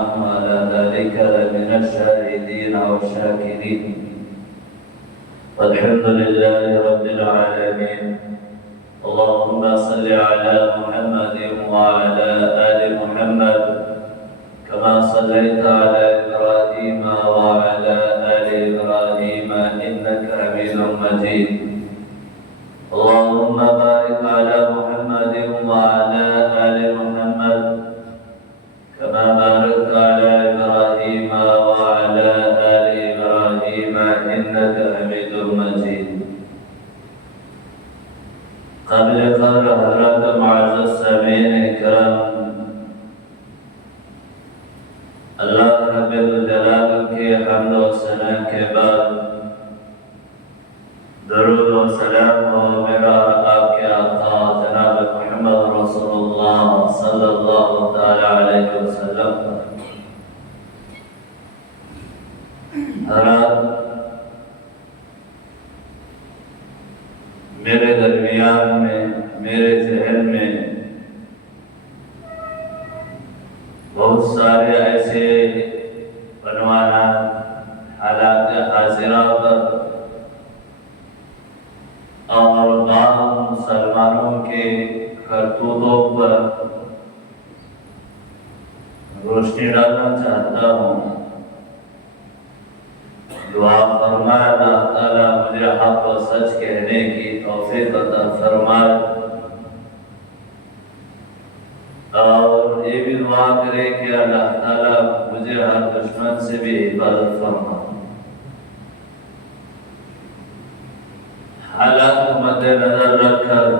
على ذلك لمن الشاهدين والشاكرين والحمد لله رب العالمين. اللهم صل على محمد وعلى آل محمد كما صليت على إبراهيم وعلى آل إبراهيم إنك حميد مجيد. اللهم بارك على محمد وعلى آل محمد كما باركت على إبراهيم وعلى آل إبراهيم إنك حميد مجيد. قبل قول حضرات معزز سامعین کرام، اللہ رب الجلال کے حمد و ثنا کے بعد درود و سلام ہو میرا آپ کے آقا جناب محمد رسول اللہ صلی اللہ تعالی علیہ وسلم. حضرات، میرے درمیان میں، میرے ذہن میں بہت سارے ایسے عنوانات حالات حاضرہ پر اور بعض مسلمانوں کے کرتوتوں پر روشنی ڈالنا چاہتا ہوں. دعا فرمائے اللہ تعالیٰ مجھے حق و سچ کہنے کی توفیق عطا فرمائے، اور یہ بھی دعا کرے کہ اللہ تعالیٰ مجھے ہر دشمن سے بھی حفاظت فرمائے. حالات کو مد نظر رکھ کر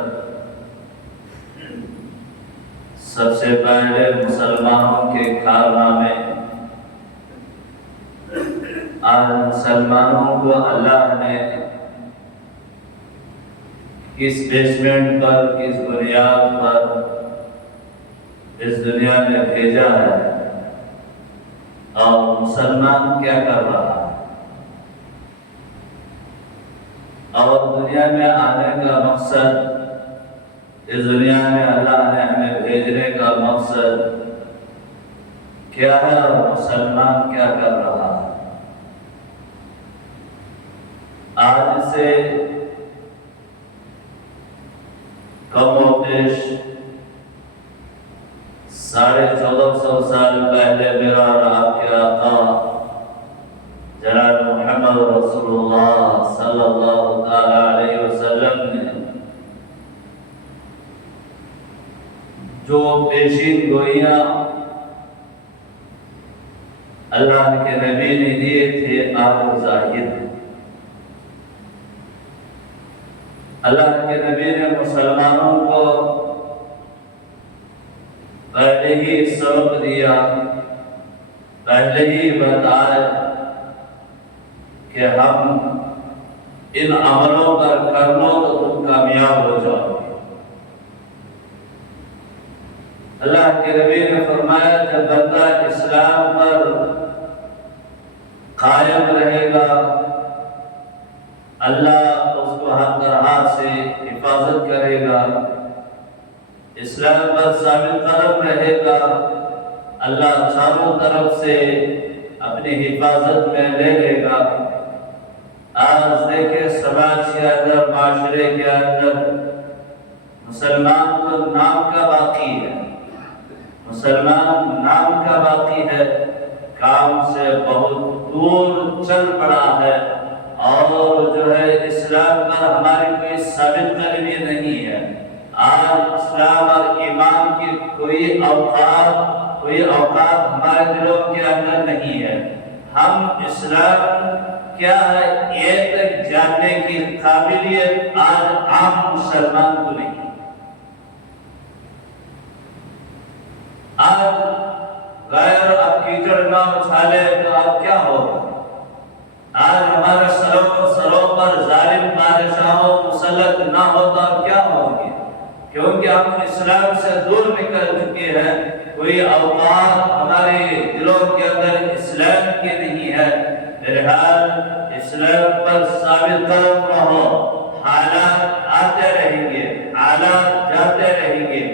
سب سے پہلے مسلمانوں کے کارنامے. آج مسلمانوں کو اللہ نے کس بیسمنٹ پر، کس بنیاد پر اس دنیا میں بھیجا ہے، اور مسلمان کیا کر رہا ہے، اور دنیا میں آنے کا مقصد، اس دنیا میں اللہ نے ہمیں بھیجنے کا مقصد کیا ہے، اور مسلمان کیا کر رہا ہے. آج سے کم و بیش 1450 سال پہلے میرا اور آپ کے آقا جناب محمد رسول اللہ صلی اللہ تعالی علیہ وسلم نے جو پیشین گوئیاں اللہ کے نبی نے دیے تھے آپ ظاہر. اللہ کے نبی نے مسلمانوں کو پہلے ہی سبق دیا، پہلے ہی بتایا کہ ہم ان عملوں پر کر لو تو تم کامیاب ہو جاؤ گے. اللہ کے نبی نے فرمایا جب بندہ اسلام پر قائم رہے گا، اللہ اس کو ہر طرح سے حفاظت کرے گا. اسلام پر ثابت قدم رہے گا، اللہ چاروں طرف سے اپنی حفاظت میں لے لے گا. آج دیکھیں سماج کے اندر، معاشرے کے اندر مسلمان تو نام کا باقی ہے، مسلمان نام کا باقی ہے، کام سے بہت دور چل پڑا ہے، اور جو ہے اسلام پر ہماری کوئی ثابت قدمی نہیں ہے. آج اسلام اور ایمان کی کوئی اوقات ہمارے دلوں کے اندر نہیں ہے. ہم اسلام کیا ہے یہ تک جاننے کی قابلیت آج عام مسلمان کو نہیں. آج غیر اب کیچڑ نہ اچھالے تو اب کیا ہوگا. آج ہمارے سروں پر ظالم بادشاہوں مسلط نہ ہوتا اب کیا ہوگی، کیونکہ ہم اسلام سے دور نکل چکے ہیں. کوئی اوقات ہمارے دلوں کے اندر اسلام کی نہیں ہے. بہرحال اسلام پر ثابت قدم رہو. حالات آتے رہیں گے، حالات جاتے رہیں گے،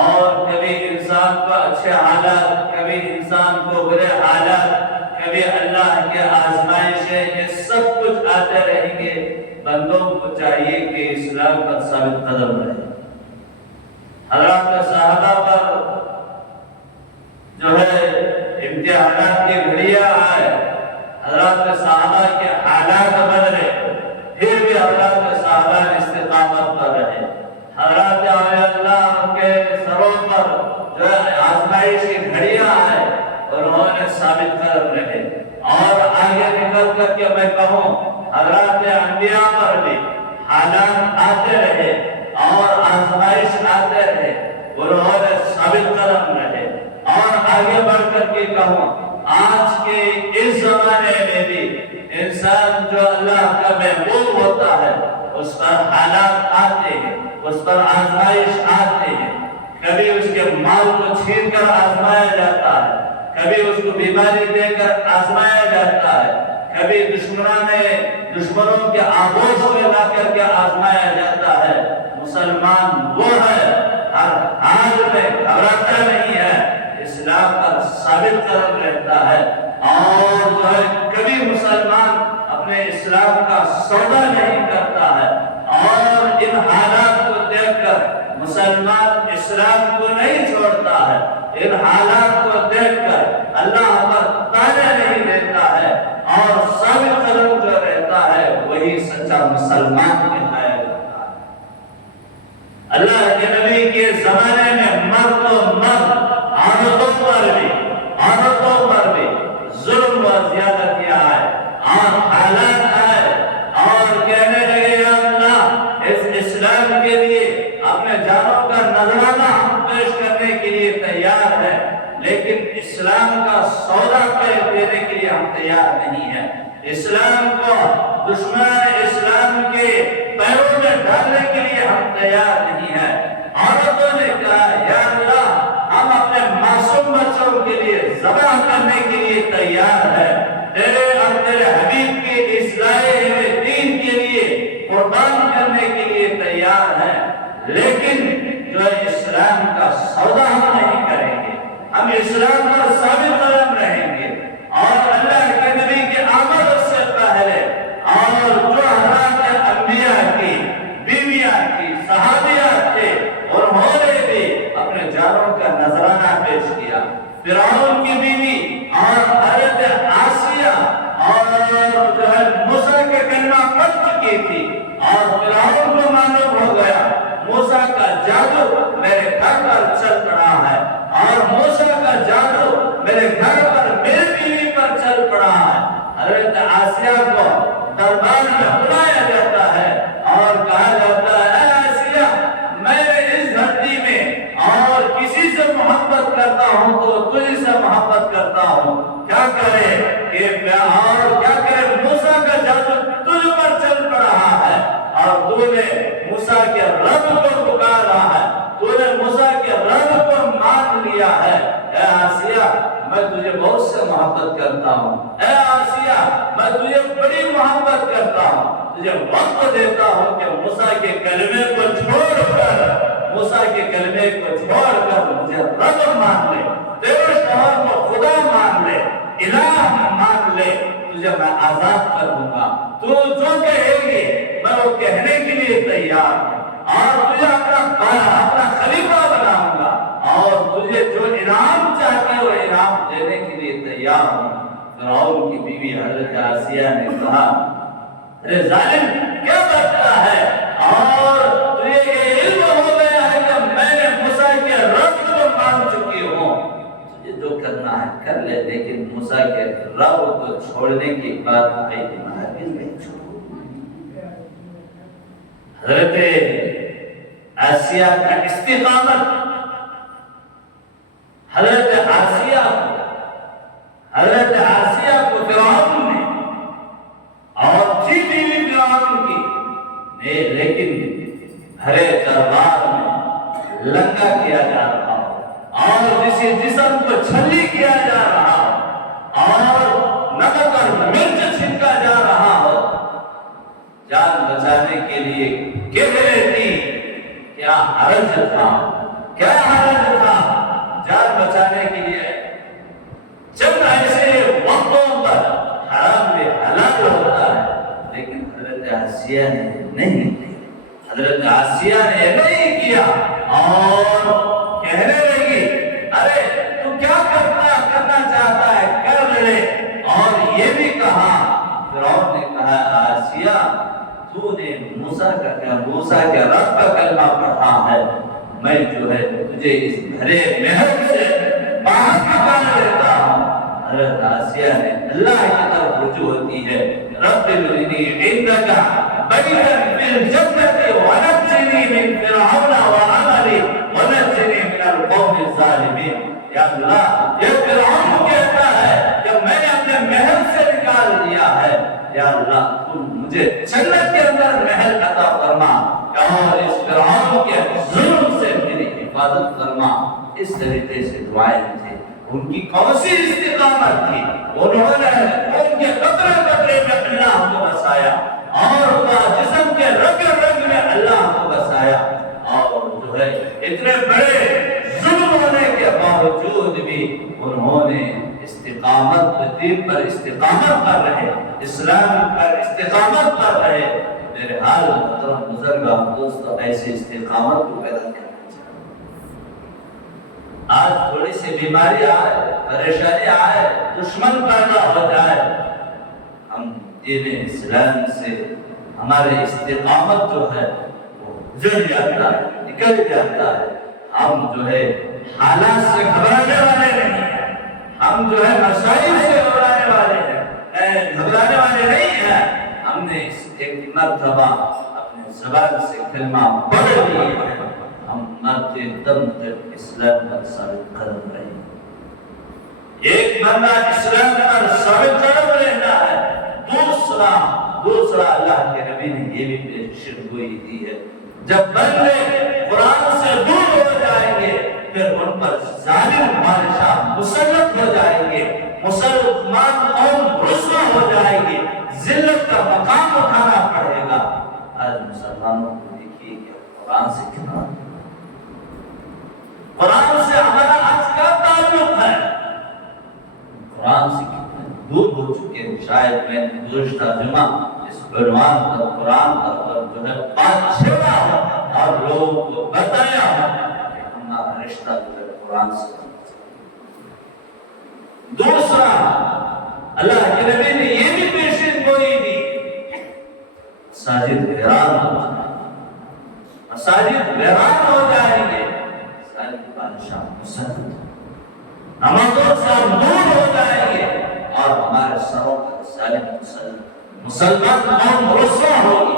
اور کبھی انسان کو اچھے حالات، کبھی انسان مسلمان کو برے حالات، کبھی اللہ کے آزمائشیں، یہ سب کچھ آتے رہیں گے، بندوں کو چاہیے کہ اسلام پر ثابت قدم رہے۔ حضرات صحابہ پر جو ہے امتحانات کی گھڑیاں آئے، حضرات صحابہ کے حالات بدلے، پھر بھی حضرات صحابہ استقامت پر رہے۔ حضرات اللہ کے سروں پر جو آزمائش کی گھڑیاں آئے اور انہوں نے ثابت قدم رہے۔ اور آگے نکل کر کے میں کہوں، حضرات انبیاء پر بھی حالات آتے رہے اور آزمائش آتے رہے، انہوں نے ثابت قدم رہے۔ اور آگے بڑھ کر کے کہوں، آج کے اس زمانے میں بھی انسان جو اللہ کا محبوب ہوتا ہے، اس پر حالات آتے ہیں، اس پر آزمائش آتے ہیں۔ کبھی اس کے مال کو چھین کر آزمایا جاتا ہے، کبھی اس کو بیماری دے کر آزمایا جاتا ہے، کبھی دشمنوں کے آغوش میں لا کر کے آزمایا جاتا ہے۔ مسلمان وہ ہے ہر حال میں گھبراتا نہیں ہے، اسلام پر ثابت قدم رہتا ہے، اور جو ہے کبھی مسلمان اپنے اسلام کا سودا نہیں کرتا ہے۔ اور ان حالات کو دیکھ کر مسلمان اسلام کو نہیں چھوڑتا ہے، ان حالات کو دیکھ کر اللہ پر تانے نہیں دیتا ہے، اور ثابت قدم جو رہتا ہے وہی سچا مسلمان کہلایا جاتا ہے۔ اللہ کے نبی کے زمانے میں مرد و مرد عورتوں پر بھی ظلم و زیادتیاں آئے اور حالات آئے، اور کہنے لگے یا اللہ اس اسلام کے لیے اپنے جانوں کا نذرانہ پیش کرنے کے لیے تیار ہے، لیکن اسلام کا سودا دینے کے لیے ہم تیار نہیں ہیں۔ اسلام کو دشمن اسلام کے پیروں میں ڈالنے کے لیے ہم تیار نہیں ہیں۔ عورتوں نے کہا یا اللہ ہم اپنے معصوم بچوں کے لیے ذبح کرنے کے لیے تیار ہے، تیرے اور تیرے حبیب کے اصلاح دین کے لیے قربان کرنے کے لیے تیار ہے، لیکن جو اسلام کا سودا ہم نہیں کریں گے، ہم اسلام پر ثابت قدم رہیں گے۔ اور اللہ کے نبی کے آمد سے پہلے اور جو حضرات انبیاء کی بیویاں کی صحابیات تھے، انہوں نے بھی اپنے جانوں کا نذرانہ پیش کیا۔ فرعون کی بیوی اور حضرت آسیہ اور جو ہے موسیٰ کے کلمہ پڑھ چکی تھی، اور فرعون کو معلوم ہو گیا موسیٰ کا جادو میرے گھر پر چل پڑا ہے، اور موسیٰ کا جادو میرے گھر پر میری بیوی پر چل پڑا ہے۔ حضرت آسیہ کو دربار میں بلایا جاتا ہے اور کہا جاتا ہے اے آسیہ، میں اس دھرتی میں اور کسی سے محبت کرتا ہوں تو تجھ سے محبت کرتا ہوں، کیا کرے موسیٰ کا جادو تجھ پر چل پڑا ہے، اور تو نے موسیٰ کے رب کو پکارا ہے، تو نے موسیٰ کے رب کو مان لیا ہے۔ اے آسیہ میں تجھے بہت سے محبت کرتا ہوں، اے آسیہ میں تجھے بڑی محبت کرتا ہوں، تجھے وقت دیتا ہوں کہ موسیٰ کے کلمے کو چھوڑ کر مجھے رب مان لے، تیرے شوہر کو خدا مان لے، الہ مان لے، تجھے میں آزاد کر دوں گا، تو جو کہے گی میں وہ کہنے کے لیے تیار ہوں، اور تجھے اپنا خلیفہ بناؤں گا، اور تجھے جو انعام چاہتے وہ انعام دینے کے لیے تیار ہوں۔ فرعون کی بیوی حضرت آسیہ نے کہا ارے ظالم کیا کرتا ہے، اور تجھے یہ علم ہو گیا ہے کہ میں نے موسیٰ کے رب کو مان چکی ہوں، تجھے جو کرنا ہے کر لے، لیکن موسیٰ کے رب کو چھوڑنے کی بات آئی کہ میں ہرگز نہیں چھوڑوں۔ حضرت آسیہ کا استقامت، حضرت آسیہ کو فرعون نے اور تھی بیوی فرعون کی، لیکن بھرے دربار میں لنگا کیا جا رہا ہو، اور کسی جسم کو چھلی کیا جا رہا ہو، اور نمک اور مرچ چھڑکا جا رہا ہو، جان بچانے کے لیے کیسے تھی، کیا حرج تھا جان بچانے کے لیے آسیہ نے نہیں کی، حضرت آسیہ نے یہ نہیں کیا اور کہنے لگی ارے تو کیا کرنا چاہتا ہے کر لے، اور یہ بھی کہا، فرعون نے کہا آسیہ تو نے موسیٰ کے رب کا کلمہ پڑھا ہے، میں جو ہے تجھے اس بھرے محل سے باہر نکال دیتا ہوں۔ حضرت آسیہ نے اللہ کی طرف رجوع ہوتی ہے، رب ابنی عندک بیتا فی الجنۃ ونجنی من فرعون وعملہ ونجنی من القوم الظالمین۔ یا اللہ، یہ فرعون کہتا ہے کہ میں نے اپنے محل سے نکال دیا ہے، یا اللہ تم مجھے جنت کے اندر محل عطا فرما اور اس فرعون کے ظلم سے میری حفاظت فرما۔ اس طریقے سے دعائیں تھے۔ ان کی کون سی استقامت تھی؟ انہوں نے ان کے قطرے قطرے میں اللہ کو بسایا اور جسم کے رگ رگ میں اللہ کو بسایا، اور جو ہے اتنے بڑے ظلم ہونے کے باوجود بھی انہوں نے استقامت، دین پر استقامت پر رہے، اسلام پر استقامت پر رہے۔ میرے حال محترم بزرگاں دوستو، ایسے استقامت کو پیدا کرنا چاہیے۔ آج تھوڑی سی بیماری آئے، پریشانی آئے، دشمن پیدا ہو جائے، ہم دین اسلام سے ہمارے استقامت جو ہے وہ جڑ جاتا ہے، نکل جاتا ہے۔ ہم جو ہے حالات سے گھبرانے والے نہیں ہیں، ہم جو ہے مسائل سے گھبرانے والے نہیں ہیں۔ ہم نے ایک مرتبہ اپنے زبان سے کلمہ پڑھ لیا ہے، ہم مرتے دم تک اسلام پر ثابت قدم رہیں۔ ایک بندہ اسلام پر ثابت قدم رہنا ہے، دوسرا اللہ کے نبی نے یہ بھی پیشن گوئی دی ہے، جب بندے قرآن سے دور ہو جائیں گے پھر ان پر ظالم بادشاہ مسلط ہو جائیں گے، مسلمان قوم رسوا ہو جائے گی، ذلت کا مقام اٹھانا پڑے گا۔ آج مسلمانوں کو دیکھیے کہ قرآن سے کتنا، قرآن سے ہمارا آج کا تعلق ہے، قرآن سے کتنے دور ہو چکے ہیں۔ شاید میں نے گزشتہ جمعہ اس عنوان پر قرآن پر جو ہے بات چھیڑا اور لوگوں کو بتایا کہ ہمارا رشتہ جو ہے قرآن سے۔ دوسرا، اللہ کے نبی نے یہ بھی پیشن گوئی دی، مساجد ویران ہو جائیں گے، مساجد ویران ہو جائیں گے، سارے بادشاہ مسلط، نمازوں سے ہم دور ہو جائیں گے اور ہمارے سروں پر ظالم مسلمان قوم رسوا ہوگی۔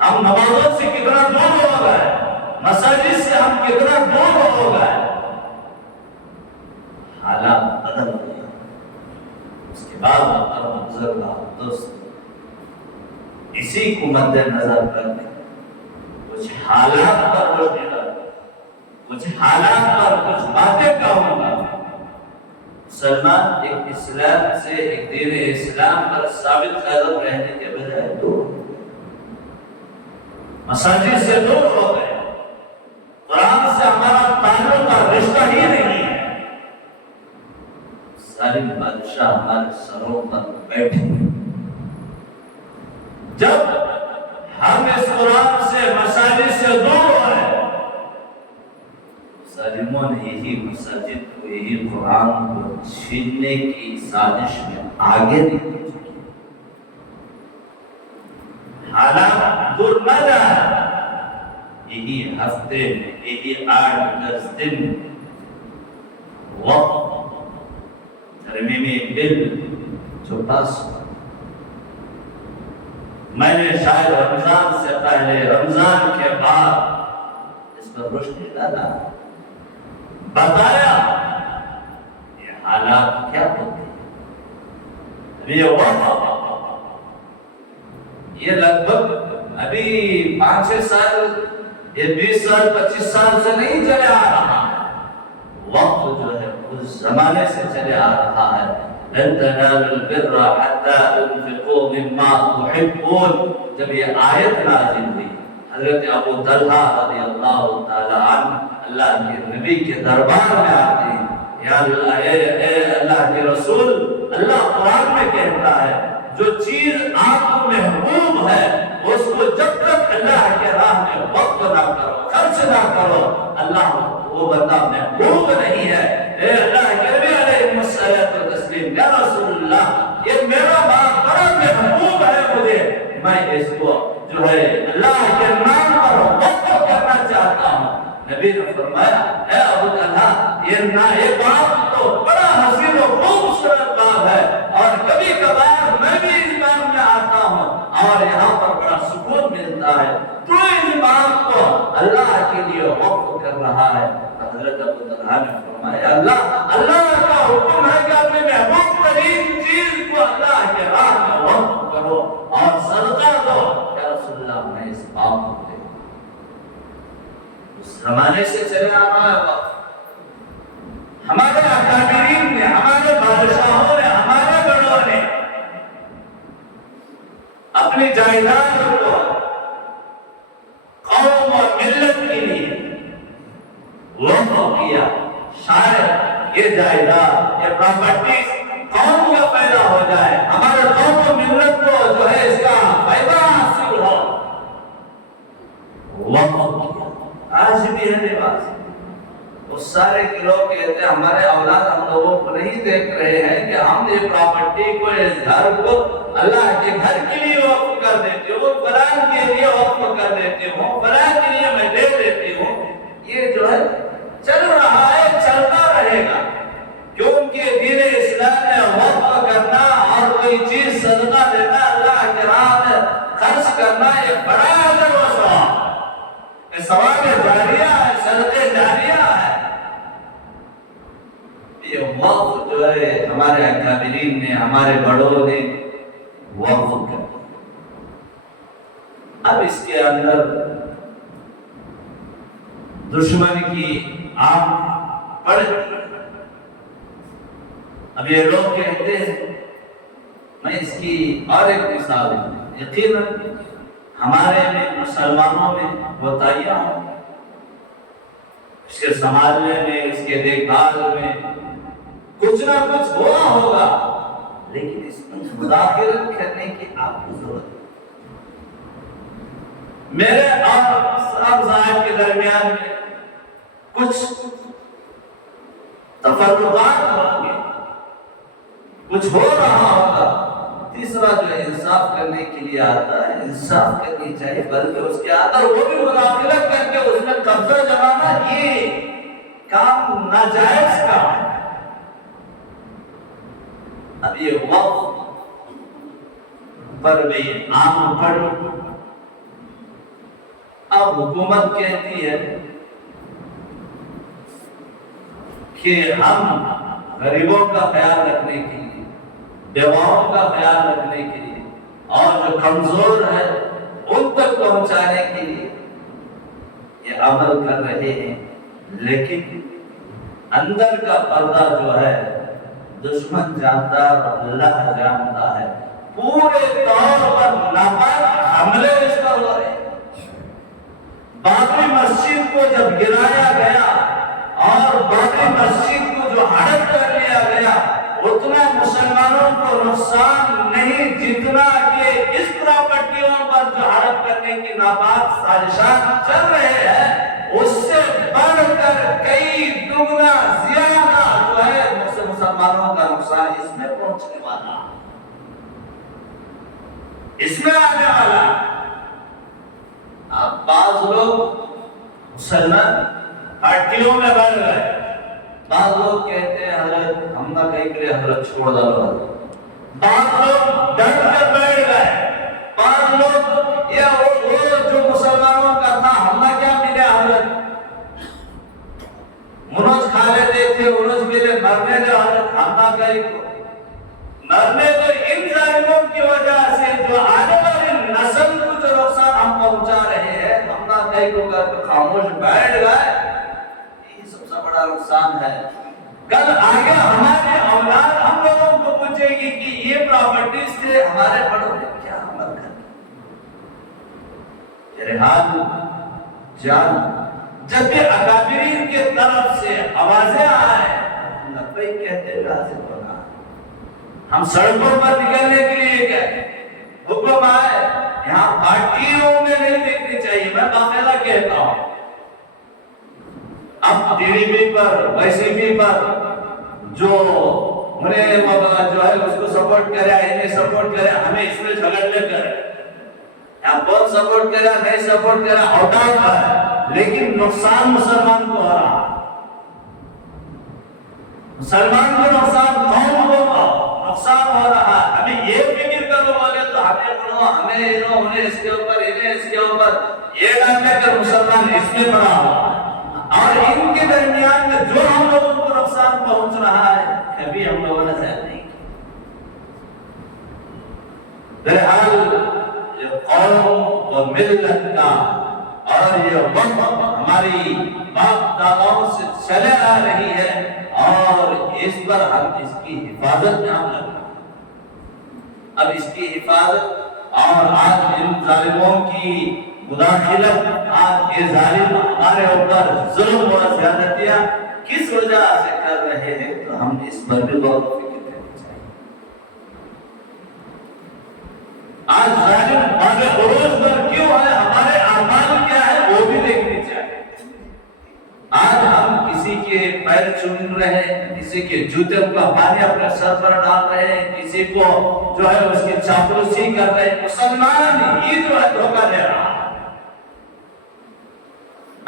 ہم نمازوں سے کتنا دور ہو گئے، مساجد سے ہم کتنا دور ہو گئے، حالات بدل گئے۔ اس کے بعد محترم بزرگاں دوست، اسی کو مد نظر کرنے کچھ حالات پر روشنی ڈالیں، کچھ حالات پر کچھ باتیں کہوں گا۔ مسلمان ایک اسلام سے، ایک دین اسلام پر ثابت قدم رہنے کے بجائے دور، مساجد سے دور ہو گئے، قرآن سے ہمارا تعلق کا رشتہ ہی نہیں ہے۔ ظالم بادشاہ ہمارے سروں پر بیٹھے، جب ہم اس قرآن سے، مساجد سے دور ہو رہے، ظالموں نے یہی مساجد کو، یہی قرآن کو چھیننے کی سازش میں آگے نہیں چکی۔ حالات دور نہ جائے، یہی ہفتے میں، یہی 8-10 دن وقت ترمیمی بل جو پاس ہوا، میں نے شاید رمضان سے پہلے، رمضان کے بعد اس پر روشنی ڈالا، بتایا یہ حالات کیا ہوتے ہیں۔ یہ وقت، یہ لگ بھگ ابھی 5-6 سال، یہ 20 سال 25 سال سے نہیں چلے آ رہا ہے، وقت جو ہے اس زمانے سے چلے آ رہا ہے۔ لن تنالوا البر حتى تنفقوا مما تحبون، جب یہ آیت نازل ہوئی، حضرت ابو طلحہ رضی اللہ تعالی عنہ اللہ کے نبی کے دربار میں آتے ہیں، یا اللہ، اے اللہ کے رسول، اللہ قرآن میں کہتا ہے جو چیز آپ کو محبوب ہے اس کو جب تک اللہ کے راہ میں وقف نہ کرو، خرچ نہ کرو، اللہ وہ بندہ محبوب نہیں ہے۔ اے اللہ کے نبی علیہ الصلوۃ والتسلیم، یا رسول اللہ یہ میرا باپ بڑا محبوب ہے مجھے، میں اس کو جو ہے اللہ کے نام پر وقف کرنا چاہتا ہوں۔ نبی نے فرمایا اے ابو طلحہ یہ باپ تو بڑا حسین و خوبصورت باپ ہے، اور کبھی کبھار میں بھی اس باپ میں آتا ہوں اور یہاں پر بڑا سکون ملتا ہے، تو اس باپ کو اللہ کے لیے وقف کر رہا ہے۔ حضرت ابو طلحہ نے فرمایا اللہ کا حکم ہے کہ اپنے محبوب ترین چیز کو اللہ کے راہ میں وقف کرو اور صدقہ دو۔ یا رسول اللہ میں اس باپ کو دے اس زمانے سے چلے آ رہا ہے وقت، ہمارے اکابرین نے، ہمارے بادشاہوں نے، ہمارے بڑوں نے اپنی جائیداد کو قوم اور ملت کے لیے وقف کیا۔ شاید یہ جائیداد، یہ پراپرٹی قوم کا پیدا ہو جائے، ہمارے قوم و ملت کو جو ہے اس کا فائدہ حاصل ہو، وقف کیا۔ آج بھی ہے لباس، وہ سارے کے لوگ کہتے ہیں ہمارے اولاد ہم لوگوں کو نہیں دیکھ رہے ہیں کہ ہم یہ پراپرٹی کو، اس گھر کو اللہ کے گھر کے لیے وقف کر دیتے ہو، فلاں کے لیے وقف کر دیتے ہو، فلاں کے لیے میں دے دیتی ہوں۔ یہ جو ہے چل رہا ہے، چلتا رہے گا، کیونکہ دین اسلام میں وقف کرنا اور کوئی چیز صدقہ دینا، اللہ کے راہ میں خرچ کرنا ایک بڑا اجر و ثواب، ثواب جاریہ ہے، صدقہ جاریہ ہے۔ یہ وقف جو ہے ہمارے اکابرین نے، ہمارے بڑوں نے وقف کر۔ اب اس کے اندر دشمن کی آنکھ پڑتی۔ اب یہ لوگ کہتے ہیں، میں اس کی اور ایک مثال ہوں، یقیناً ہمارے میں مسلمانوں میں بتائیاں ہوں، اس کے سنبھالنے میں، اس کے دیکھ بھال میں کچھ نہ کچھ ہوا ہوگا، لیکن اس میں مداخلت کرنے کی آپ کو ضرورت ہے۔ میرے اور صاحب صاحب کے درمیان میں کچھ تفرقات ہوں گے، کچھ ہو رہا ہوگا، تیسرا جو انصاف کرنے کے لیے آتا ہے، انصاف کرنی چاہیے، بلکہ اس کے اندر وہ بھی مداخلت کر کے اس میں قبضہ جمانا، یہ کام ناجائز کام ہے۔ اب یہ وقت پر بھی عام پڑ، اب حکومت کہتی ہے کہ ہم غریبوں کا خیال رکھنے کے لیے، بیواؤں کا خیال رکھنے کے لیے، اور جو کمزور ہے ان تک پہنچانے کے لیے یہ عمل کر رہے ہیں، لیکن اندر کا پردہ جو ہے دشمن جانتا ہے اور اللہ جانتا ہے۔ پورے طور پر ناپاک حملے اس پر ہو رہے ہیں۔ بابری مسجد کو جب گرایا گیا اور بابری مسجد کو جو ہڑپ کر لیا گیا، اتنا مسلمانوں کو نقصان نہیں جتنا کہ اس پراپرٹیوں پر جو ہڑپ کرنے کی ناپاک سازشات چل رہے ہیں، اس سے بڑھ کر کئی دگنا زیادہ جو ہے مسلمانوں کا نقصان اس میں پہنچنے والا، اس میں آنے والا۔ اب بعض لوگ مسلمان پارٹیوں میں بڑھ گئے، بعض لوگ کہتے ہیں حضرت ہم نہ کہیں کرے، حضرت چھوڑ دو، بعض لوگ ڈٹ کر بیٹھ گئے، بعض لوگ یہ وہ جو مسلمانوں کا تھا ہمیں کیا ملے، حضرت منوج کھا لیتے تھے، منوج ملے، مرنے دے حضرت ہم نہ کہیں کو، مرنے تو ان ظالموں کی وجہ سے جو آنے والی نسل کو جو نقصان ہم پہنچا رہے ہیں، ہم نہ کہیں کو کر کے خاموش بیٹھ گئے، یہ سب سے بڑا نقصان ہے۔ کل آگے ہمارے اولاد ہم لوگوں کو پوچھے گی کہ یہ پراپرٹی سے ہمارے بڑوں نے کیا عمل کر تیرے حال جان۔ جب بھی اکابرین کے طرف سے آوازیں آئے، لبیک کہتے راضی ہونا، ہم سڑکوں پر نکلنے کے لیے گئے، حکم آئے، یہاں پارٹیوں میں نہیں دیکھنی چاہیے، میں باقاعدہ کہتا ہوں۔ اب ٹی وی پی پر، وائی سی پی پر جو انہیں جو ہے اس کو سپورٹ کرے، انہیں سپورٹ کرے، ہمیں اس میں جھگڑنے کرے، یہاں کون سپورٹ کرے نہیں سپورٹ کرے اوتار ہے، لیکن نقصان مسلمان کو ہو رہا ہے، مسلمان کو نقصان، قوم کو نقصان ہو رہا ہے۔ ہمیں یہ فکر کرو بولے تو ہمیں انہیں اس کے اوپر، انہیں اس کے اوپر یہ ڈالنے کر مسلمان اس میں پڑا ہوا، اور ان کے درمیان میں جو ہم لوگوں کو نقصان پہنچ رہا ہے کبھی ہم لوگوں نے خیال نہیں کیا۔ بہرحال یہ قوم اور ملت کا اور یہ وقت ہماری باپ داداؤں سے چلے آ رہی ہے، اور اس پر ہم اس کی حفاظت میں ہم لگ رہے ہیں۔ اب اس کی حفاظت، اور آج ان ظالموں کی مداخلت، آج یہ ظالم ہمارے اوپر ظلم اور زیادتیاں کس وجہ سے کر رہے ہیں، تو ہم اس پر بھی غور و فکر کرنی چاہیے۔ آج ظالم باب عروج پر کیوں ہے، ہمارے اعمال کیا ہے وہ بھی دیکھنی چاہیے۔ آج ہم کسی کے پیر چوم رہے ہیں، کسی کے جوتے کا پانی اپنے سر پر ڈال رہے ہیں، کسی کو جو ہے اس کی چاپلوسی کر رہے ہیں، مسلمان ہی جو ہے دھوکہ دے رہا ہے۔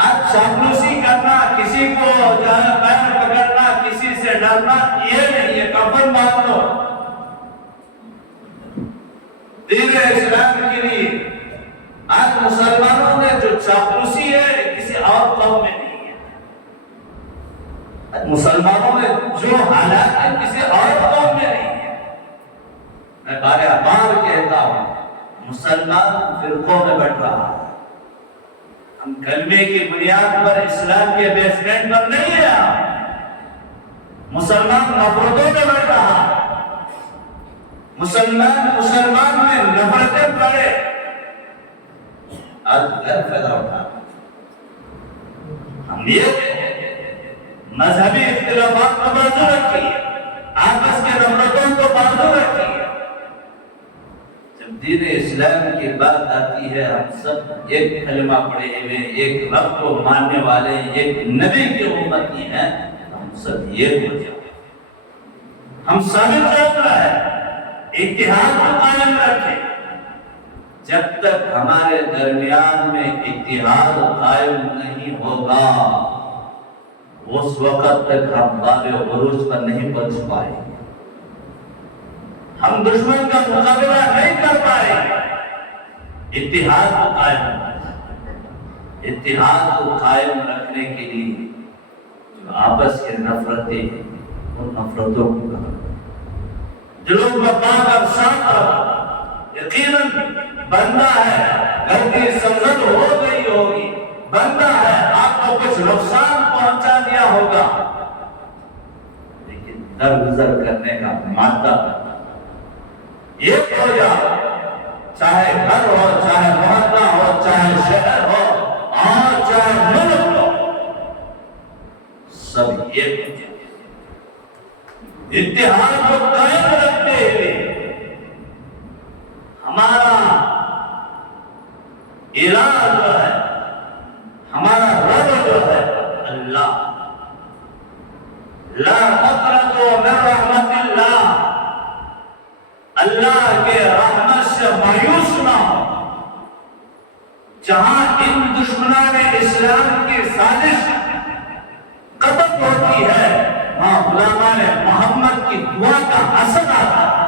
آج چاپلوسی کرنا، کسی کو جو ہے پیر پکڑنا، کسی سے ڈرنا، یہ نہیں ہے، کفن باندھ لو دین اسلام کے لیے۔ آج مسلمانوں نے جو چاپلوسی ہے کسی اور قوم میں نہیں ہے، مسلمانوں میں جو حالات ہے کسی اور قوم میں نہیں ہے۔ میں بار بار کہتا ہوں، مسلمان فرقوں میں بٹ رہا ہے، ہم کلمے کی بنیاد پر، اسلام کے بیسمنٹ پر نہیں ہے۔ مسلمان نفرتوں میں بٹ رہا ہے، مسلمان میں نفرتیں بڑھے، آج غیر فائدہ اٹھا۔ ہم یہ مذہبی اختلافات کو بازو رکھیے، آپس کے نفرتوں کو بازو رکھیے۔ جب دین اسلام کی بات آتی ہے، ہم سب ایک کلمہ پڑھے ہوئے، ایک رب کو ماننے والے، ایک نبی کی امتی ہیں، ہم سب ایک ہو جائیں، ہم ثابت چل رہا ہے، اتحاد کو قائم رکھیں۔ جب تک ہمارے درمیان میں اتحاد قائم نہیں ہوگا، اس وقت تک ہم باب عروج پر نہیں پہنچ پائیں گے، ہم دشمن کا مقابلہ نہیں کر پائیں گے۔ اتحاد کو قائم رکھیں، اتحاد کو قائم رکھنے کے لیے جو آپس کے نفرتیں ہیں ان نفرتوں کو ختم، جو لوگ وفا کا ساتھ رہا، یقیناً بندہ ہے، غلطی سرزد ہو گئی ہوگی، بندہ ہے، آپ کو کچھ نقصان پہنچا دیا ہوگا، لیکن درگزر کرنے کا مادہ ایک ہو جاؤ، چاہے گھر ہو، چاہے محلہ ہو، چاہے شہر ہو، اور چاہے ملک ہو، سب ایک ہو جائے، اتحاد کو قائم رکھتے ہوئے ہمارا الہ جو ہے، ہمارا رب جو ہے اللہ، لا تقنطوا من رحمت اللہ، اللہ کے رحمت سے مایوس نہ ہو۔ جہاں ان دشمنان اسلام کی سازش ختم ہوتی ہے، وہاں غلامان محمد کی دعا کا اثر آتا ہے۔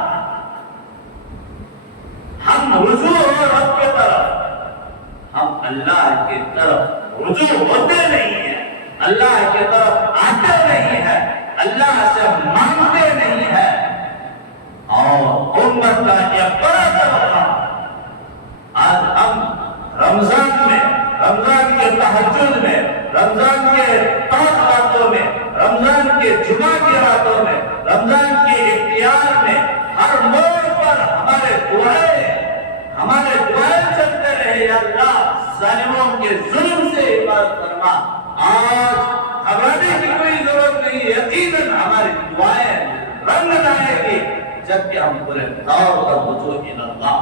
ہم رجوع ہو رب کے طرف، ہم اللہ کی طرف رجوع ہوتے نہیں ہیں، اللہ کی طرف آتے نہیں ہیں، اللہ سے مانگتے نہیں ہیں، اور امت کا یہ بڑا طبقہ آج ہم رمضان میں، رمضان کے تہجد میں، رمضان کے تعطیلاتوں میں، رمضان کے جمعہ کی راتوں میں، رمضان کے اختیار میں، ہر موڑ پر ہمارے دعائیں چلتے رہے، یا اللہ ظالموں کے ظلم سے حفاظت فرما۔ آج گھبرانے کی کوئی ضرورت نہیں، یقیناً ہماری دعائیں رنگ لائے گی۔ جب کہ ہم بولے طور پر رجوع اللہ،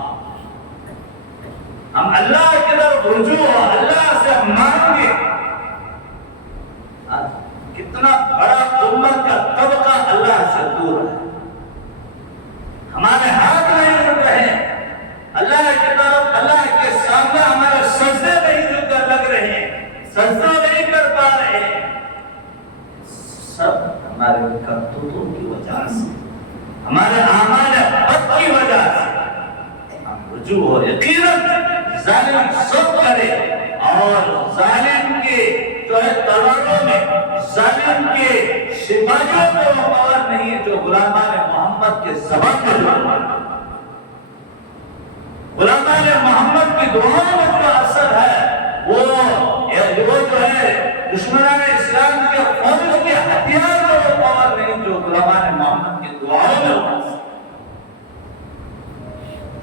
ہم اللہ کی طرف رجوع ہو، اللہ سے مانگے. کتنا بڑا امت کا طبقہ اللہ سے دور ہے. ہمارے ہاتھ نہیں اٹھ رہے، اللہ کی طرف، اللہ کے سامنے ہمارے سجدے نہیں جھک لگ رہے ہیں، سجدہ نہیں کر پا رہے ہیں. سب ہمارے کرتوتوں کی وجہ سے، ہمارے اعمال بد کی وجہ سے ہم رجوع ہو. یقیناً ظالم سب کرے اور ظالم کے جو ہے تلواروں میں، ظالم کے سپاہیوں کو پاور نہیں جو غلامان محمد کے زبان میں غلامان محمد کی دعاؤں میں جو اثر ہے وہ جو ہے دشمنان اسلام کے فوج کے ہتھیار میں وہ پاور نہیں جو غلامان محمد کی دعاؤں میں اثر.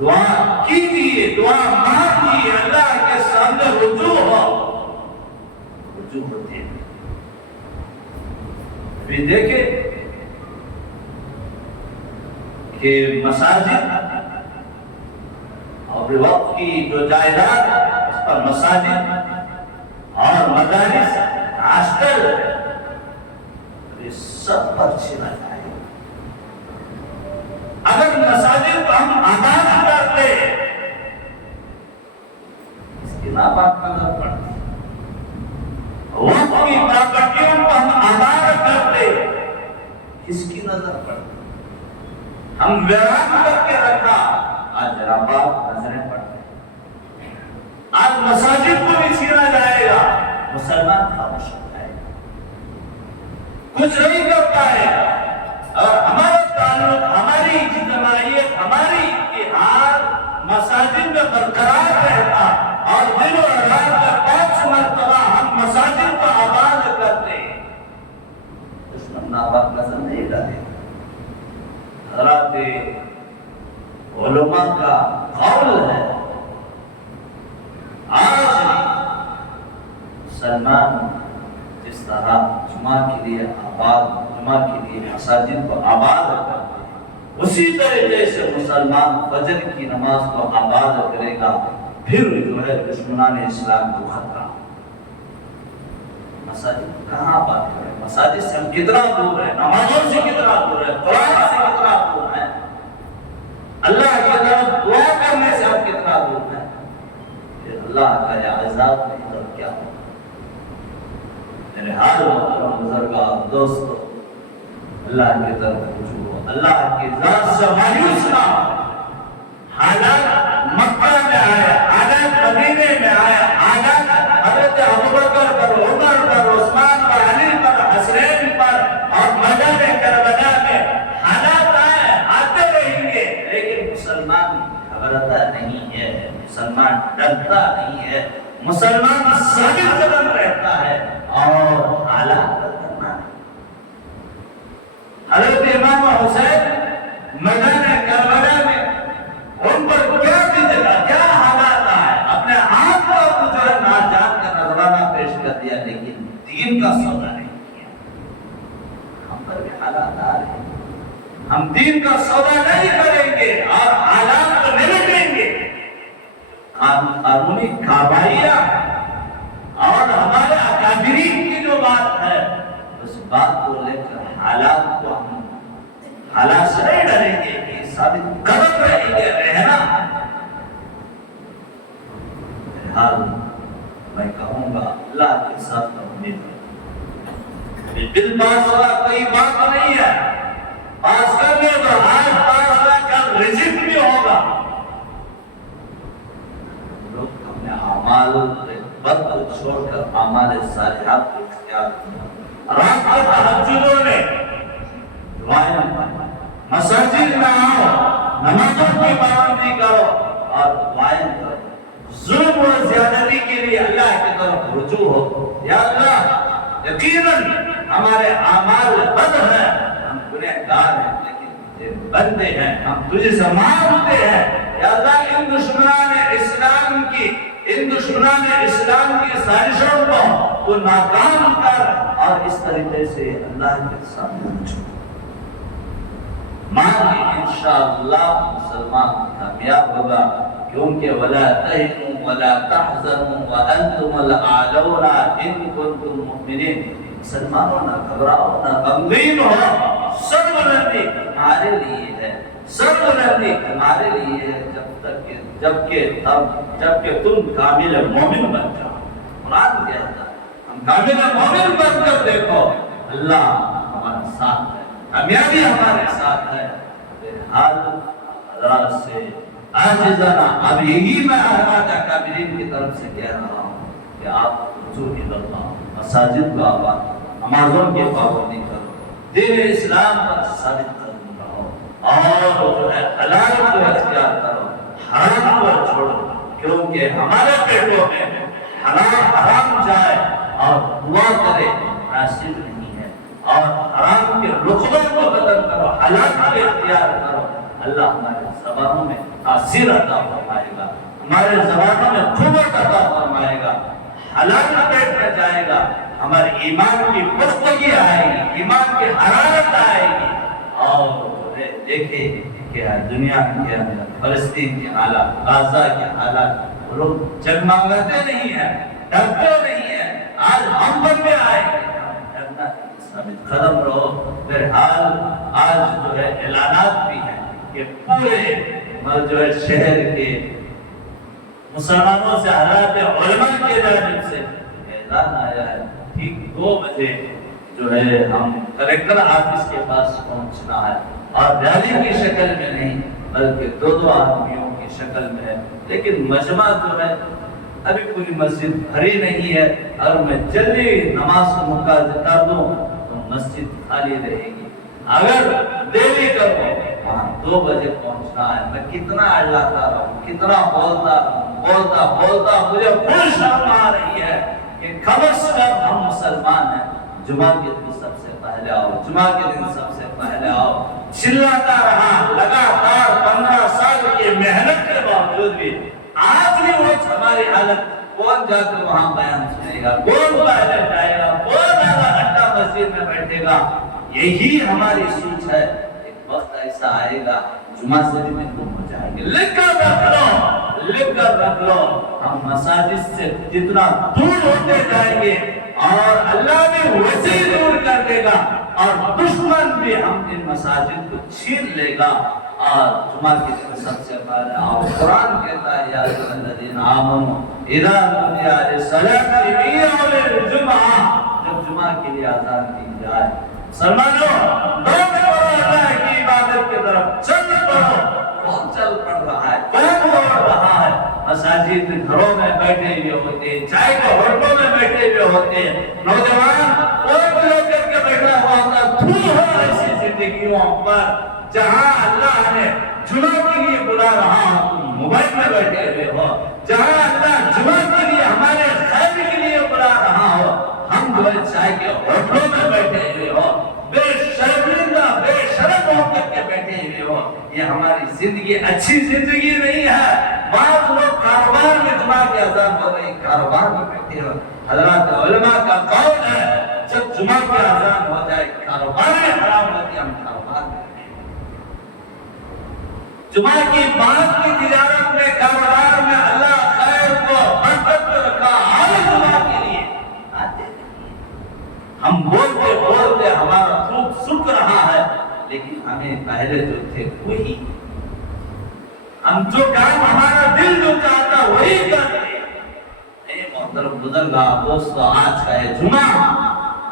دعا کیجیے، دعا مانگیے، اللہ کے سامنے رجوع ہو. رجوع ہوتی ہے. ابھی دیکھیں کہ مساجد اور وقت کی جو جائیداد اس پر مساجد اور مدارس، ہاسٹل، یہ سب پر چھینا جائے. اگر مساجد کو ہم آباد کرتے، اس کی ناپاک نظر پڑتی. وقت کی پراپرٹیوں کو ہم آباد کرتے، کس کی نظر پڑتی. ہم ویران کر کے رکھا، آج ناپاک نظریں پڑتی. آج مساجد کو بھی چھینا جائے گا، مسلمان خاموش ہو جائے گا، کچھ نہیں کر پائے گا. اور ہمارا تعلق، ہماری اجتماعیت، ہماری اتحاد مساجد میں برقرار رہتا اور دن و رات میں 5 مرتبہ ہم مساجد کو آباد کرتے. دشمن ناپاک نظر نہیں ڈالے. حضرات علماء کا قول ہے، آج مسلمان جس طرح جمعہ کے لیے مساجد کو آباد کرتے ہیں، اسی طریقے سے مسلمان فجر کی نماز کو آباد کرے گا. پھر جو ہے دشمنان اسلام کو خطرہ. مساجد کہاں آباد کریں؟ مساجد سے ہم کتنا دور ہیں، نمازوں سے کتنا دور ہے، قرآن سے کتنا دور ہے، اللہ کی طرف دعا کرنے سے ہم کتنا دور ہیں. پھر اللہ کا یہ عذاب نہیں تو کیا ہوگا. میرے حال محترم بزرگان دوستو، اللہ کی طرف رجوع ہو، اللہ کی ذات سے مایوس نہ ہو. حالات مکہ میں آئے، حالات مدینے میں آئے، حالات حضرت ابوبکر پر، عمر پر، عثمان پر، علی پر، حسین پر اور میدان کربلا میں حالات آئے، آتے رہیں گے. لیکن مسلمان گھبراتا نہیں ہے، مسلمان ڈرتا نہیں ہے، مسلمان ثابت قدم رہتا ہے اور حالات کرنا ہے. حضرت امام حسین میدان کربلا میں ان پر کیا گزرا، کیا حالات آئے، اپنے آپ کو جو ہے ناجات کا نذرانہ پیش کر دیا، لیکن دین کا سودا نہیں کیا. ہم پر بھی حالات آ رہے ہیں، ہم دین کا سودا نہیں کریں گے اور حالات کو نمٹیں گے. قانونی کارروائیاں اور ہمارے اکابرین کی جو بات ہے، اس بات کو لے کر حالات کو ہم حالات سے نہیں ڈریں گے کہ ثابت قدم رہیں گے، رہنا. بہرحال میں کہوں گا اللہ کے ساتھ امید ہے. دل پاس ہوا کوئی بات نہیں ہے، پاس کرنے تو آج پاس ہوا، کل رزق بھی ہوگا. لوگ اپنے اعمال بد کو چھوڑ کر اعمال صالحات کو اختیار کیا. رات کے تہجدوں میں دعائیں، مساجد میں آؤ، نمازوں کی پابندی کرو اور دعائیں کرو. ظلم و زیادتی کے لیے اللہ کی طرف رجوع ہو. یا اللہ، یقیناً ہمارے اعمال بد ہیں، ہم گنہگار ہیں، لیکن تیرے بندے ہیں، ہم تجھے سے مانگتے ہیں. یا اللہ، ان دشمنان اسلام کی سازشوں کو تو ناکام کر اور اس طریقے سے اللہ کے سامنے رجوع مانگے. انشاءاللہ انشاءاللہ مسلمان کامیاب ہوگا، کیونکہ وَلَا تَهِنُوا وَلَا تَحْزَنُوا وَأَنْتُمُ الْأَعْلَوْنَ إِن كُنتُم مُؤْمِنِينَ۔ مسلمانوں نہ گھبراؤ نہ غمگین ہو، سر بلندی تمہارے لیے ہے، سر بلندی تمہارے لیے ہے جب کہ تم کامل مومن بن جاؤ۔ قرآن کہتا ہے ہم کامل مومن بن کر دیکھو اللہ ہمارے ساتھ ہے، کامیابی ہمارے ساتھ ہے۔ بہرحال حضرات سے عاجزانہ اب یہی میں احمد اکابرین کی طرف سے کہہ رہا ہوں کہ آپ رجوع اللہ، مساجد کا آباد، نمازوں کی پابندی کرو، دین اسلام پر ثابت قدم رہو، اور جو ہے حلال کو اختیار کرو، حرام کو چھوڑو، کیونکہ ہمارے پیٹوں میں حرام جائے اور دعا کرے مناسب نہیں ہے، اور حرام کے رخبوں کو ختم کرو، حلال کو اختیار کرو۔ اللہ ہمارے زبانوں میں تاثیر عطا فرمائے گا، ہمارے زبانوں میں قوت عطا فرمائے گا، حلال پیٹ میں جائے گا، ہمارے ایمان کی پختگی آئے گی، ایمان کی حرارت آئے گی۔ اور دیکھیں کہ دنیا کے اندر فلسطین کے حالات، غزہ کے حالات، لوگ جگمگاتے نہیں ہیں، ڈرتے نہیں ہیں، آج ہم پر بھی آئے گے، ڈرنا ثابت قدم رہو۔ بہرحال آج جو ہے اعلانات بھی ہیں کہ پورے جو ہے شہر کے مسلمانوں سے حضرات علماء کی جانب سے اعلان آیا ہے، ٹھیک 2 بجے جو ہے ہم کلیکٹر آفس کے پاس پہنچنا ہے، اور ریلی کی شکل میں نہیں بلکہ 2 آدمیوں کی شکل میں ہے، لیکن مجمع جو ہے ابھی پوری مسجد بھری نہیں ہے، اور میں جلدی نماز کو مکمل کر دوں تو مسجد خالی رہے گی۔ اگر دیری کرو 2 بجے پہنچنا ہے، میں کتنا اڑلاتا رہوں، کتنا بولتا مجھے خوش آ رہی ہے کہ کم از کم ہم مسلمان ہیں، جمعہ کے دن سب سے پہلے آؤ، جمعہ کے دن سب سے پہلے آؤ۔ چلاتا رہا لگاتار 15 سال کی محنت کے باوجود بھی آخری وقت ہماری حالت، کون جا کر وہاں بیان سنے گا، کون پہلے جائے گا، کون آدھا گھنٹہ مسجد میں بیٹھے گا، یہی ہماری سوچ ہے۔ ایک وقت ایسا آئے گا جمعہ سے بھی محروم ہو جائیں گے۔ لکھ کر رکھ لو، ہم مساجد سے جتنا دور ہوتے جائیں گے اور اللہ بھی ویسے ہی دور کر دے گا، اور دشمن بھی ہم ان مساجد کو چھین لے گا۔ اور جمعہ کے دن سب سے پہلے آؤ، قرآن کہتا ہے یا ایھا الذین آمنوا اذا نودی للصلاۃ من یوم الجمعہ، جب جمعہ کے لیے اذان دی جائے، مسلمانوں دوڑ پڑو اللہ کی عبادت کی طرف، چل پڑو۔ کون چل پڑ رہا ہے، کون دوڑ رہا ہے؟ مساجد گھروں میں بیٹھے ہوئے ہوتے ہیں، چائے کے ہوٹلوں میں بیٹھے ہوئے ہوتے ہیں، نوجوان کوٹ لے کر کے بیٹھا ہوا ہوتا، دھول ہو ایسی زندگیوں پر جہاں اللہ نے جمعہ کے لیے بلا رہا ہو تم موبائل میں بیٹھے ہوئے ہو، جہاں اللہ جمعہ کے لیے ہمارے خیر کے لیے بلا رہا ہو ہم جو ہے چائے کے ہوٹلوں میں بیٹھے ہوئے ہو، بے شرمندہ بے شرم ہو کر کے بیٹھے ہوئے ہو۔ یہ ہماری زندگی اچھی زندگی نہیں ہے۔ بعض لوگ کاروبار میں جمعہ کی اذان ہو رہی، کاروبار میں بیٹھے ہو۔ حضرات علماء کا قول ہے جب جمعہ کی اذان ہو جائے کاروبار میں حرام ہوتی، ہم کاروبار میں جمعہ کی بات کی تجارت میں، کاروبار میں اللہ خیر کو برکت کو رکھا ہر جمعہ کے لیے آتے ہم بولتے ہمارا خوب سکھ رہا ہے، لیکن ہمیں پہلے جو تھے وہی، ہم جو کام ہمارا دل جو چاہتا وہی کرتے۔ اے محترم بزرگاں دوستو، آج کا ہے جمعہ،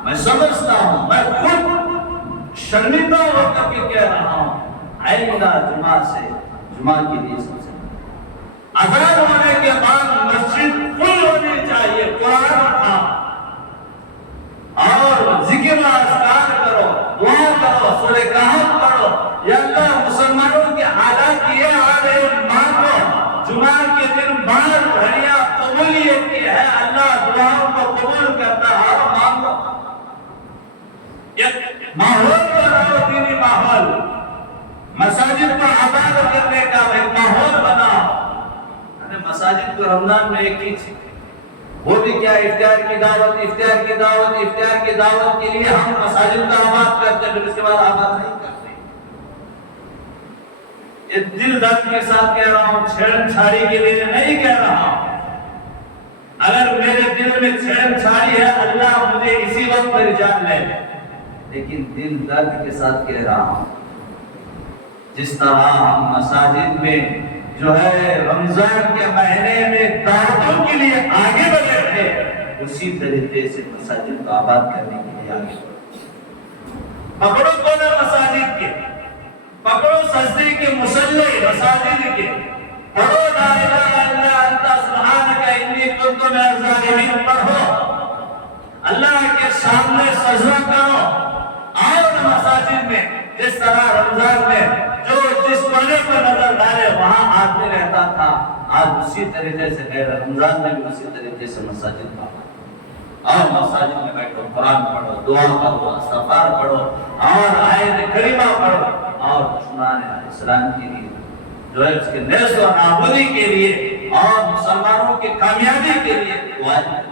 میں سمجھتا ہوں، میں خود شرمندہ ہو کر کے کہہ رہا ہوں، آئندہ جمعہ سے جمعہ کے لیے سب سے اذان ہونے کے بعد مسجد فل ہونی چاہیے، قرآن اٹھا اور ذکر و اذکار کرو، دعا کرو، سورہ کہف پڑھو، یا اللہ مسلمانوں کے حالات یہ آ رہے مانگو، جمعہ کے دن بار گھڑیاں قبولیت کی ہے، اللہ دعاؤں کو قبول کرتا ہے، مانگو۔ ایک ماحول بناؤ، دینی ماحول، مساجد کو آباد کرنے کا ایک ماحول بناؤ۔ مساجد کو رمضان میں ایک ہی چیز، وہ بھی کیا، افطار کی دعوت، افطار کی دعوت، افطار کی دعوت کے لیے ہم مساجد کا آباد کرتے ہیں، پھر اس کے بعد آباد نہیں کرتے۔ یہ دل درد کے ساتھ کہہ رہا ہوں، چھیڑ چھاڑی کے لیے نہیں کہہ رہا ہوں۔ اگر میرے دل میں چھیڑ چھاڑی ہے، اللہ مجھے اسی وقت میری جان لے لے، لیکن دل درد کے ساتھ کہہ رہا ہوں۔ جس طرح ہم مساجد میں جو ہے رمضان کے مہینے میں دعوتوں کے لیے آگے بڑھے تھے، اسی طریقے سے مساجد کو آباد کرنے کے لیے آگے بڑھے۔ پکڑو کونے مساجد کے، پکڑو سجدے کے مصلی مساجد کے، پڑھو لا الہ الا انت سبحانک انی کنت من الظالمین، پڑھو اللہ کے سامنے سجدہ کرو۔ آؤ مساجد میں، جس طرح رمضان میں جو جس کونے پر نظر ڈالے وہاں آدمی رہتا تھا، آج اسی طریقے سے غیر رمضان میں بھی اسی طریقے سے مساجد پڑھو۔ اور مساجد میں بیٹھو، قرآن پڑھو، دعا کرو، استغفار پڑھو اور آیت کریمہ پڑھو، اور دشمنان اسلام کے لیے جو ہے اس کے نیست و نابودی کے لیے اور مسلمانوں کی کامیابی کے لیے دعا کرو۔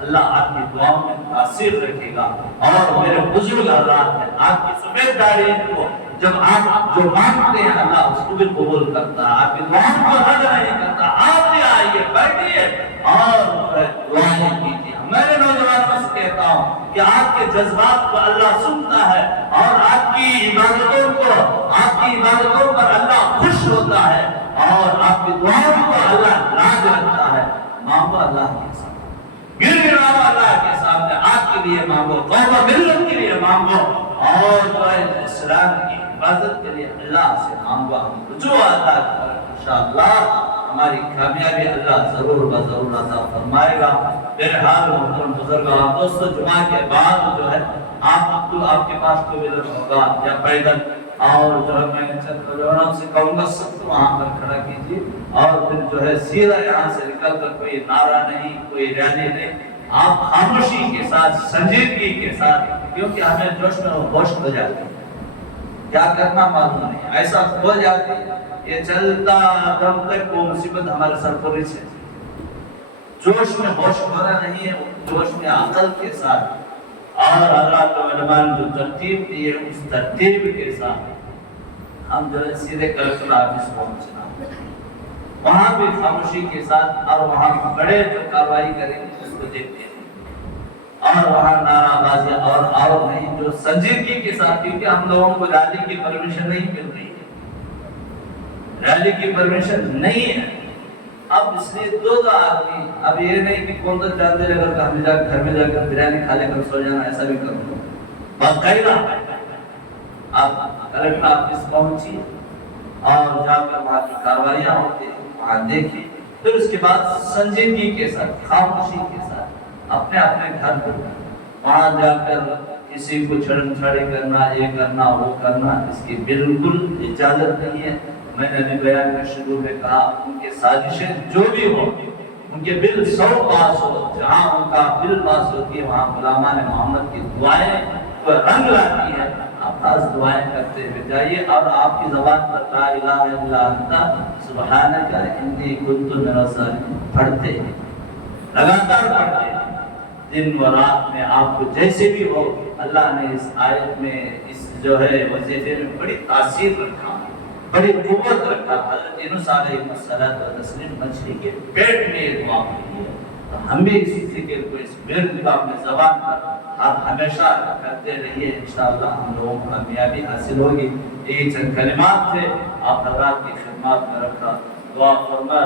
اللہ آپ کی دعاؤں میں تاثیر رکھے گا۔ اور میرے بزرگ حضرات ہیں، آپ کی سفید داڑھی کو جب آپ جو مانگتے ہیں اللہ اس کو بھی قبول کرتا ہے، آپ کی دعاؤں کو رد نہیں کرتا۔ آپ بھی آئیے، بیٹھیے اور دعائیں کیجیے۔ میں نے نوجوانوں سے کہتا ہوں کہ آپ کے جذبات کو اللہ سنتا ہے اور آپ کی عبادتوں پر اللہ خوش ہوتا ہے اور آپ کی دعاؤں کو اللہ راضی رکھتا ہے۔ مانگو اللہ کے سامنے، گر گراؤ اللہ کے سامنے، آپ کے لیے مانگو، قوم و ملت کے لیے مانگو، اور جو ہے اسلام کی حفاظت کے لیے اللہ سے مانگو۔ ہم رجوع اللہ کی طرف انشاءاللہ ہماری کامیابی اللہ ضرور بضرور عطا فرمائے گا۔ میرے حال محترم بزرگوں دوستو، جمعہ کے بعد جو ہے آپ کے پاس کوئی ادھر ہوگا یا پیدل، اور جو ہے میں چند نوجوانوں سے کہوں گا سب کو وہاں پر کھڑا کیجیے، اور پھر جو ہے سیدھا یہاں سے نکل کر کوئی نعرہ نہیں، کوئی ریلی نہیں، آپ خاموشی کے ساتھ، سنجیدگی کے ساتھ، کیونکہ ہمیں جوش میں وہ ہوش ہو جاتے ہیں، کیا کرنا معلوم نہیں، ایسا ہو جاتے ہیں، یہ چلتا دم تک وہ مصیبت ہمارے سر پر رچ ہے۔ جوش میں ہوش ہونا نہیں ہے، جوش میں عقل کے ساتھ اور اللہ کے علماء جو ترتیب دی ہے اس ترتیب کے ساتھ ہم جو ہے سیدھے کلکٹر آفس پہنچنا، وہاں بھی خاموشی کے ساتھ، اور وہاں بڑے جو کارروائی کریں گے اس کو دیکھتے ہیں، اور وہاں نعرہ بازی اور نہیں، جو سنجیدگی کے ساتھ، کیونکہ ہم لوگوں کو ریلی کی پرمیشن نہیں مل رہی ہے، ریلی کی پرمیشن نہیں ہے۔ اب اس لیے دو آدمی، اب یہ نہیں کہ کون تک جان دے لے کر گھر میں جا کر بریانی کھا لے کر سو جانا، ایسا بھی کر دو، باقاعدہ آپ کلکٹر آفس پہنچیے اور جا کر وہاں کی کارروائیاں ہوتی ہیں وہاں دیکھیں، پھر اس کے بعد سنجیدگی کے ساتھ، خاموشی کے ساتھ اپنے گھر پر وہاں جا کر کسی کو چھڑن چھاڑی کرنا، یہ کرنا وہ کرنا، اس کی بالکل اجازت نہیں ہے۔ میں نے ابھی بیان کے شروع میں کہا، ان کے سازشیں جو بھی ہو، ان کے بل 100 پاس ہو، جہاں ان کا بل پاس ہوتی ہے وہاں غلامان محمد کی دعائیں کو رنگ لاتی ہے۔ آپ خاص دعائیں کرتے ہوئے جائیے، اور آپ کی زبان پر لا الہ الا انت سبحانک انی کنت من الظالمین پڑھتے ہیں، لگاتار پڑھتے ہیں، دن و رات میں آپ کو جیسے بھی ہو۔ اللہ نے اس آیت میں، اس جو ہے وظیفے میں بڑی تاثیر رکھا، بڑی قوت رکھا۔ حضرت یونس علیہ السلام مچھلی کے پیٹ میں یہ دعا کی ہے، تو ہم بھی اسی ذکر کو، اس ورد کو اپنے زبان پر آپ ہمیشہ کرتے رہیے، انشاءاللہ ہم لوگوں کو کامیابی حاصل ہوگی۔ یہ چند کلمات تھے، آپ حضرات کی خدمات میں رکھا، دعا فرما۔